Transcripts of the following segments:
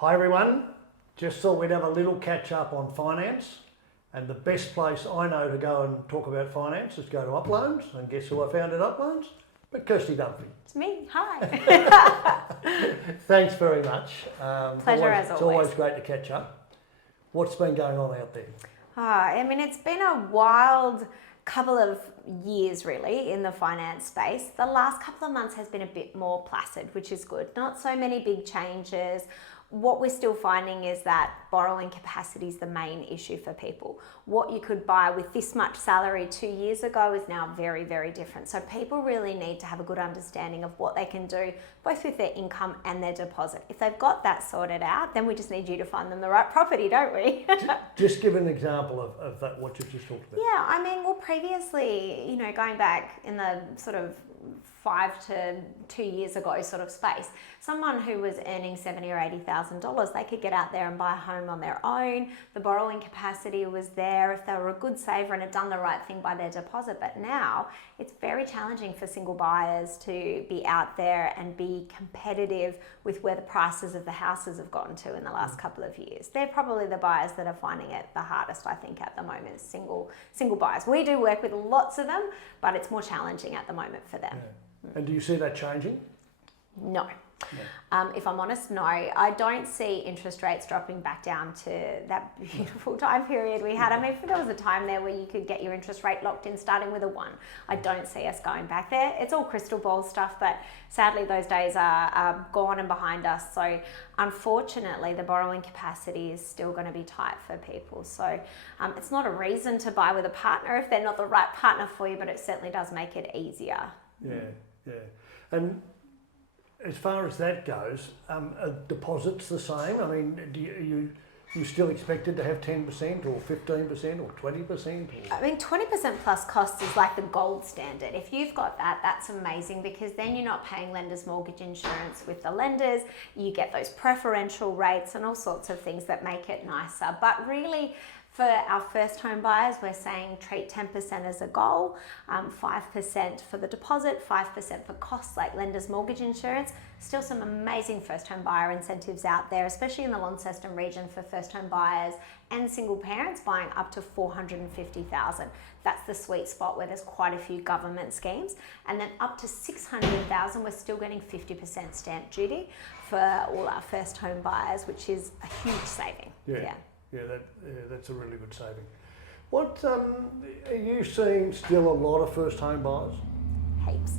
Hi everyone, just thought we'd have a little catch up on finance, and the best place I know to go and talk about finance is go to Uploans, and guess who I found at Uploans? But Kirsty Dunphy. It's me, hi. Thanks very much. Pleasure as always. It's always great to catch up. What's been going on out there? It's been a wild couple of years really in the finance space. The last couple of months has been a bit more placid, which is good. Not so many big changes. What we're still finding is that borrowing capacity is the main issue for people. What you could buy with this much salary 2 years ago is now very, very different. So people really need to have a good understanding of what they can do, both with their income and their deposit. If they've got that sorted out, then we just need you to find them the right property, don't we? Just give an example of that, what you've just talked about. Yeah, previously, going back in the sort of 5 to 2 years ago sort of space, someone who was earning $70,000 or $80,000, they could get out there and buy a home on their own. The borrowing capacity was there if they were a good saver and had done the right thing by their deposit. But now it's very challenging for single buyers to be out there and be competitive with where the prices of the houses have gotten to in the last couple of years. They're probably the buyers that are finding it the hardest, I think, at the moment, single buyers. We do work with lots of them, but it's more challenging at the moment for them. Yeah. And do you see that changing? No. If I'm honest, no. I don't see interest rates dropping back down to that beautiful time period we had. There was a time there where you could get your interest rate locked in starting with a 1. I don't see us going back there. It's all crystal ball stuff, but sadly those days are gone and behind us. So unfortunately, the borrowing capacity is still going to be tight for people. So it's not a reason to buy with a partner if they're not the right partner for you, but it certainly does make it easier. Yeah. And as far as that goes, are deposits the same? Do you still expected to have 10% or 15% or 20%? 20% plus cost is like the gold standard. If you've got that, that's amazing, because then you're not paying lender's mortgage insurance with the lenders. You get those preferential rates and all sorts of things that make it nicer. But really, for our first home buyers, we're saying treat 10% as a goal, 5% for the deposit, 5% for costs like lender's mortgage insurance. Still some amazing first home buyer incentives out there, especially in the Launceston region for first home buyers and single parents buying up to $450,000. That's the sweet spot where there's quite a few government schemes. And then up to $600,000, we're still getting 50% stamp duty for all our first home buyers, which is a huge saving. Yeah, that's a really good saving. What are you seeing still a lot of first home buyers? Heaps.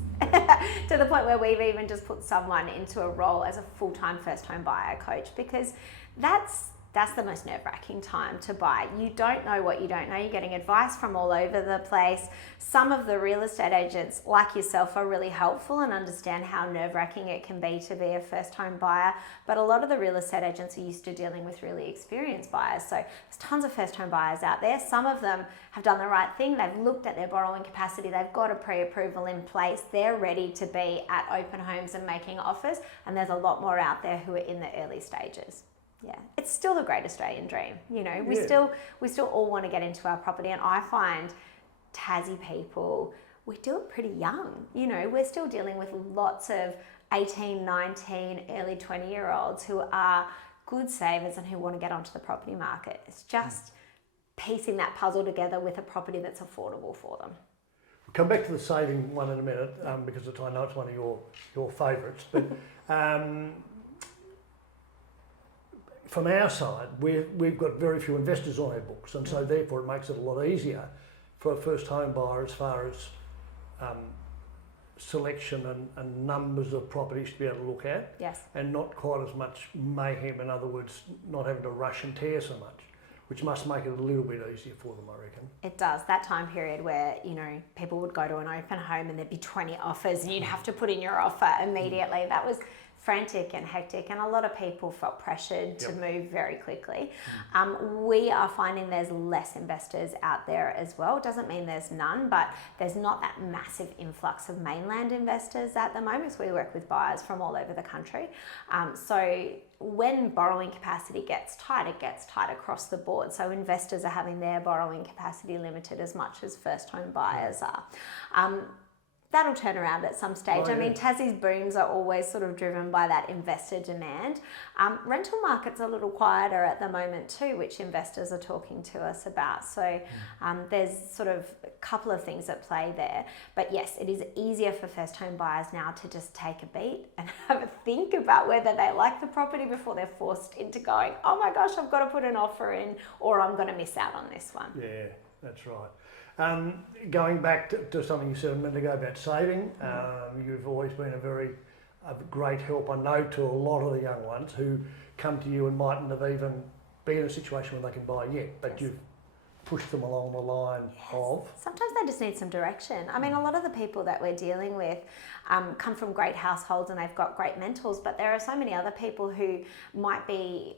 To the point where we've even just put someone into a role as a full-time first home buyer coach, because that's the most nerve-wracking time to buy. You don't know what you don't know. You're getting advice from all over the place. Some of the real estate agents, like yourself, are really helpful and understand how nerve-wracking it can be to be a first-home buyer. But a lot of the real estate agents are used to dealing with really experienced buyers. So there's tons of first-home buyers out there. Some of them have done the right thing. They've looked at their borrowing capacity. They've got a pre-approval in place. They're ready to be at open homes and making offers. And there's a lot more out there who are in the early stages. Yeah, it's still the great Australian dream. We still all want to get into our property, and I find Tassie people, we do it pretty young. We're still dealing with lots of 18, 19, early 20-year-olds who are good savers and who want to get onto the property market. It's just piecing that puzzle together with a property that's affordable for them. We'll come back to the saving one in a minute, because I know it's one of your favourites. But from our side, we've got very few investors on our books, and so therefore it makes it a lot easier for a first home buyer as far as selection and numbers of properties to be able to look at. Yes. And not quite as much mayhem, in other words, not having to rush and tear so much, which must make it a little bit easier for them, I reckon. It does. That time period where, people would go to an open home and there'd be 20 offers and you'd have to put in your offer immediately. That was frantic and hectic, and a lot of people felt pressured to move very quickly. We are finding there's less investors out there as well. It doesn't mean there's none, but there's not that massive influx of mainland investors at the moment, so we work with buyers from all over the country. So when borrowing capacity gets tight, it gets tight across the board. So investors are having their borrowing capacity limited as much as first home buyers are. that'll turn around at some stage. Oh, I mean, yeah. Tassie's booms are always sort of driven by that investor demand. Rental market's a little quieter at the moment too, which investors are talking to us about. So there's sort of a couple of things at play there. But yes, it is easier for first home buyers now to just take a beat and have a think about whether they like the property before they're forced into going, oh my gosh, I've got to put an offer in, or I'm going to miss out on this one. Yeah, that's right. Going back to something you said a minute ago about saving, you've always been a great help, I know, to a lot of the young ones who come to you and mightn't have even been in a situation where they can buy yet, but Yes. you've pushed them along the line of. Sometimes they just need some direction. I mean, a lot of the people that we're dealing with come from great households and they've got great mentors, but there are so many other people who might be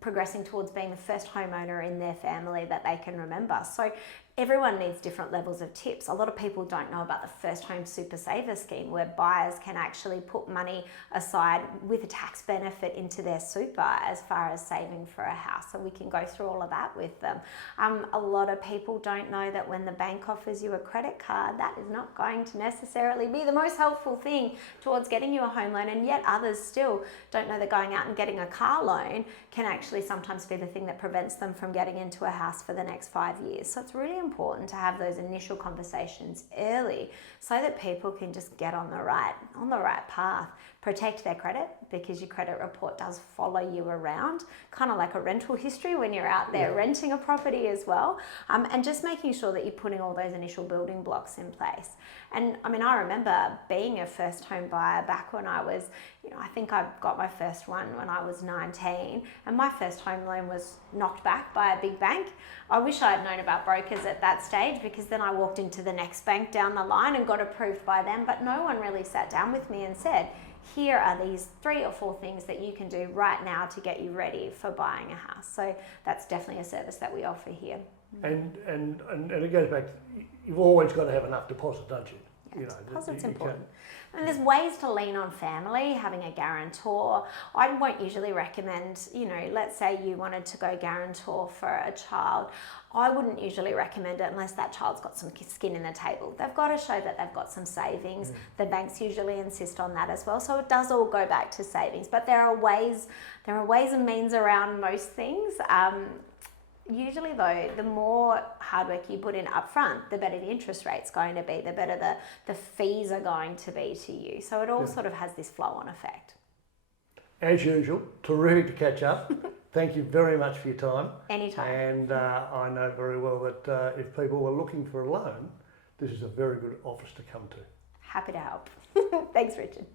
progressing towards being the first homeowner in their family that they can remember. So everyone needs different levels of tips. A lot of people don't know about the First Home Super Saver scheme, where buyers can actually put money aside with a tax benefit into their super as far as saving for a house. So we can go through all of that with them. A lot of people don't know that when the bank offers you a credit card, that is not going to necessarily be the most helpful thing towards getting you a home loan, and yet others still don't know that going out and getting a car loan can actually sometimes be the thing that prevents them from getting into a house for the next 5 years. So it's really important to have those initial conversations early so that people can just get on the right path. Protect their credit, because your credit report does follow you around, kind of like a rental history when you're out there renting a property as well. And just making sure that you're putting all those initial building blocks in place. And I mean, I remember being a first home buyer back when I was, I think I got my first one when I was 19, and my first home loan was knocked back by a big bank. I wish I had known about brokers at that stage, because then I walked into the next bank down the line and got approved by them, but no one really sat down with me and said, here are these 3 or 4 things that you can do right now to get you ready for buying a house. So that's definitely a service that we offer here. And it goes back, you've always got to have enough deposit, don't you? Deposit's important. And there's ways to lean on family, having a guarantor. I won't usually recommend, let's say you wanted to go guarantor for a child. I wouldn't usually recommend it unless that child's got some skin in the table. They've got to show that they've got some savings. The banks usually insist on that as well. So it does all go back to savings. But there are ways and means around most things. Usually though, the more hard work you put in upfront, the better the interest rate's going to be, the better the fees are going to be to you. So it all sort of has this flow-on effect. As usual, terrific to catch up. Thank you very much for your time. Anytime. And I know very well that if people were looking for a loan, this is a very good office to come to. Happy to help. Thanks, Richard.